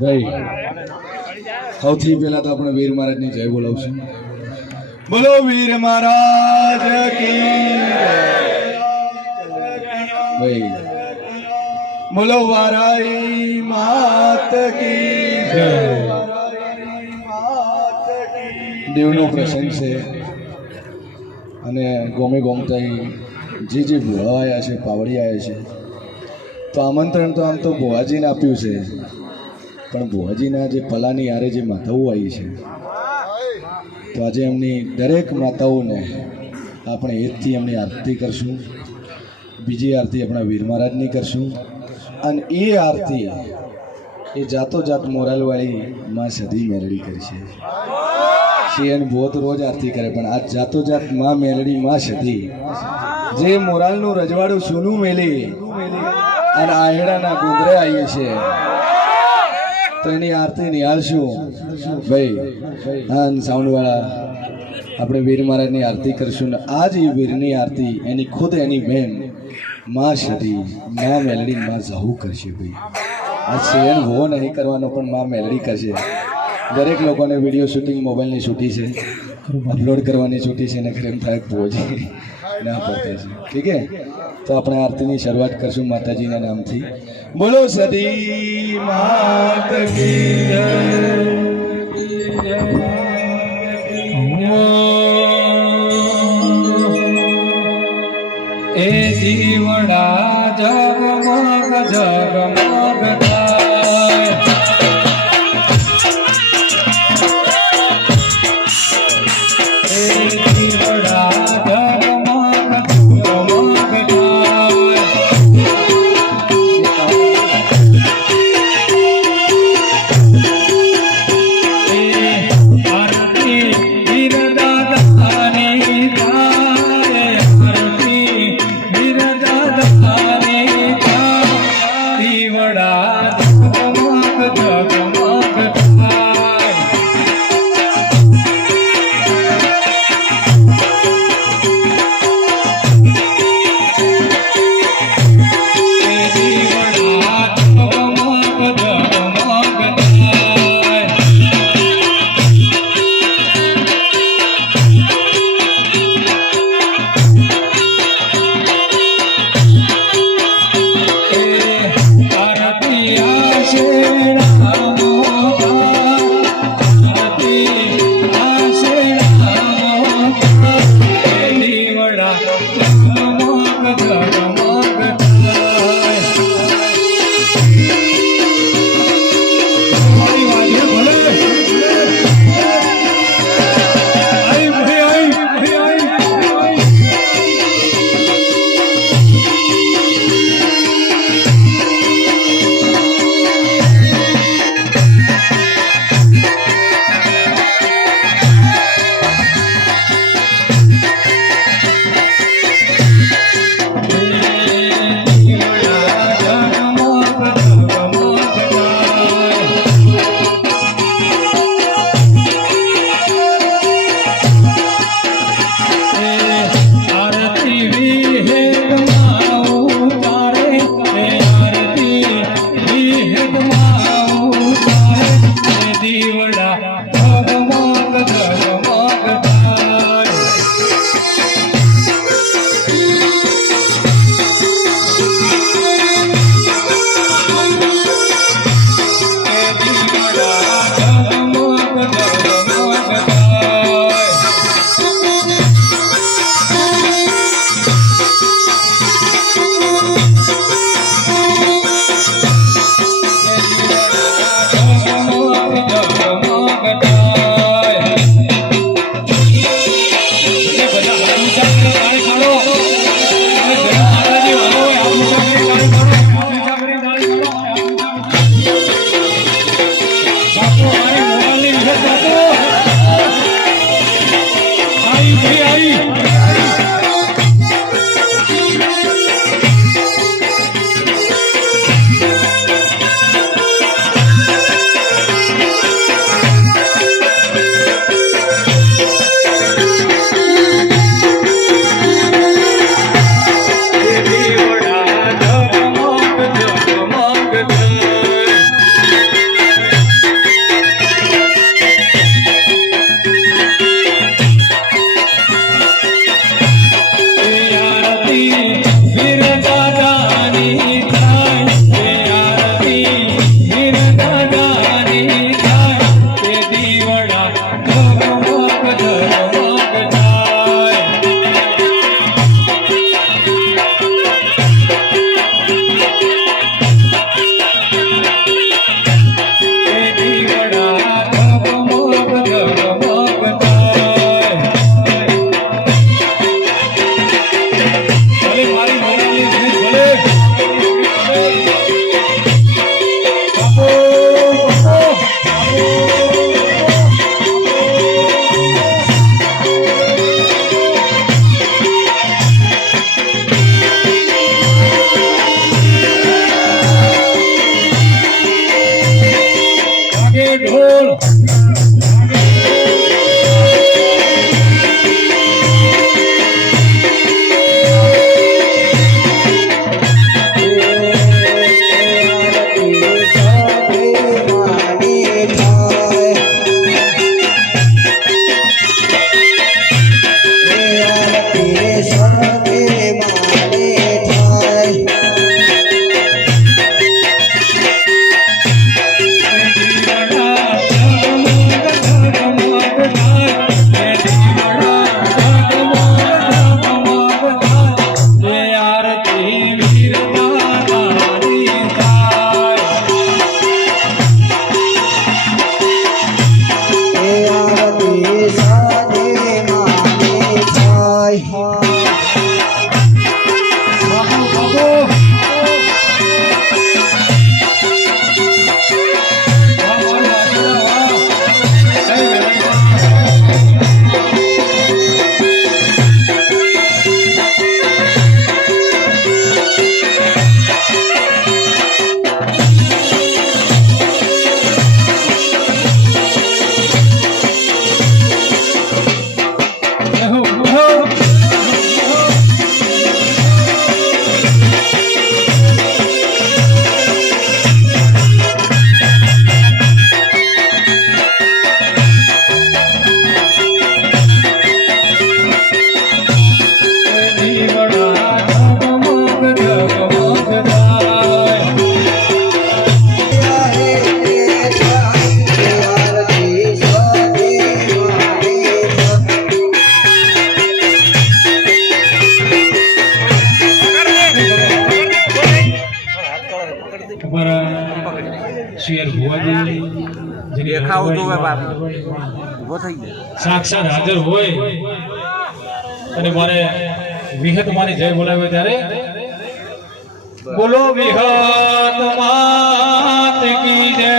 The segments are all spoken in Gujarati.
ભાઈ સૌથી પહેલા તો આપણે વીર મહારાજની જય બોલાવશું. બોલો વીર મહારાજ કી ભાઈ, બોલો વારાઈ માત કી જય. દેવનો પ્રસંગ છે અને ગોમે ગોમતાઈ જે ભુવા આવ્યા છે, પાવડી આવ્યા છે, તો આમંત્રણ તો આમ તો ભુવાજીને આપ્યું છે, પણ ભુવાજીના જે પલાની યારે જે માતાઓ આવી છે, તો આજે એમની દરેક માતાઓને આપણે એકથી એમની આરતી કરશું. બીજી આરતી આપણા વીર મહારાજની કરશું અને એ આરતી એ જાતો જાત મોરાલવાળી માં સધી મેલડી કરશે. શિયન ભુવો તો રોજ આરતી કરે, પણ આજ જાતો જાત માં મેલડી માં સધી જે મોરાલનું રજવાડું સોનું મેલી અને આહેડાના ગુંદરે આવીએ છીએ, તો એની આરતી નિહાળશું ભાઈ. હા, સાઉન્ડવાળા આપણે વીર મહારાજની આરતી કરશું ને આજ એ વીરની આરતી એની ખુદ એની બહેન માં સધી માં મેલડી માં ઝહુ કરશે ભાઈ. આ શિયન ભુવો નહીં કરવાનો, પણ માં મેલડી કરશે. દરેક લોકોને વિડીયો શૂટિંગ મોબાઈલની છૂટી છે, અપલોડ કરવાની છૂટી છે, ને ઘરે એમ થાય ભુવોજી ના પડતા છે. ઠીક હે, તો આપણે આરતીની શરૂઆત કરશું માતાજીના નામથી. બોલો સદી માત કી જય. એ જીવડા જગમગ જગમગ થાય, એ જીવડા જગમગ જગમગ થાય, એ આરતી વીર દાદાની થાય, આરતી વીર દાદાની થાય, દીવડા જગમગ જગમગ થાય. એ દીવડા જગમગ જગમગ થાય. આરતી આશેડા મોગા, આરતી આશેડા મોગા, એ દીવડા જગમગ જગમગ થાય. મારી વાલીએ ભલે આઈ ભાઈ આઈ. આરતી વિહેતમાં ઉતારે, આરતી વિહેતમાં ઉતારે, દીવડા જગમગ જગમગ થાય. દીવડા જગમગ જગમગ થાય. શેર ભુવાજી જેની દેખાવ તો હવે બાપ. રજવાડી ઊભો થઈ જાય. સાક્ષાત હાજર હોય અને મારે વિહત મારી જય બોલાવે ત્યારે બોલો વિહત માત કી જય.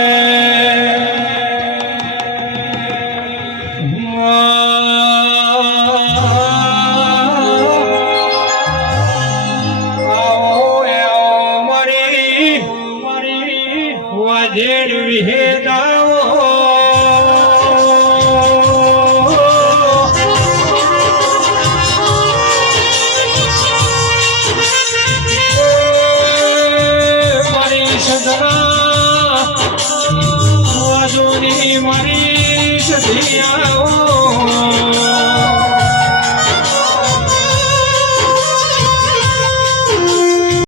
આવો આવો મારી વાજેડ વિહેતા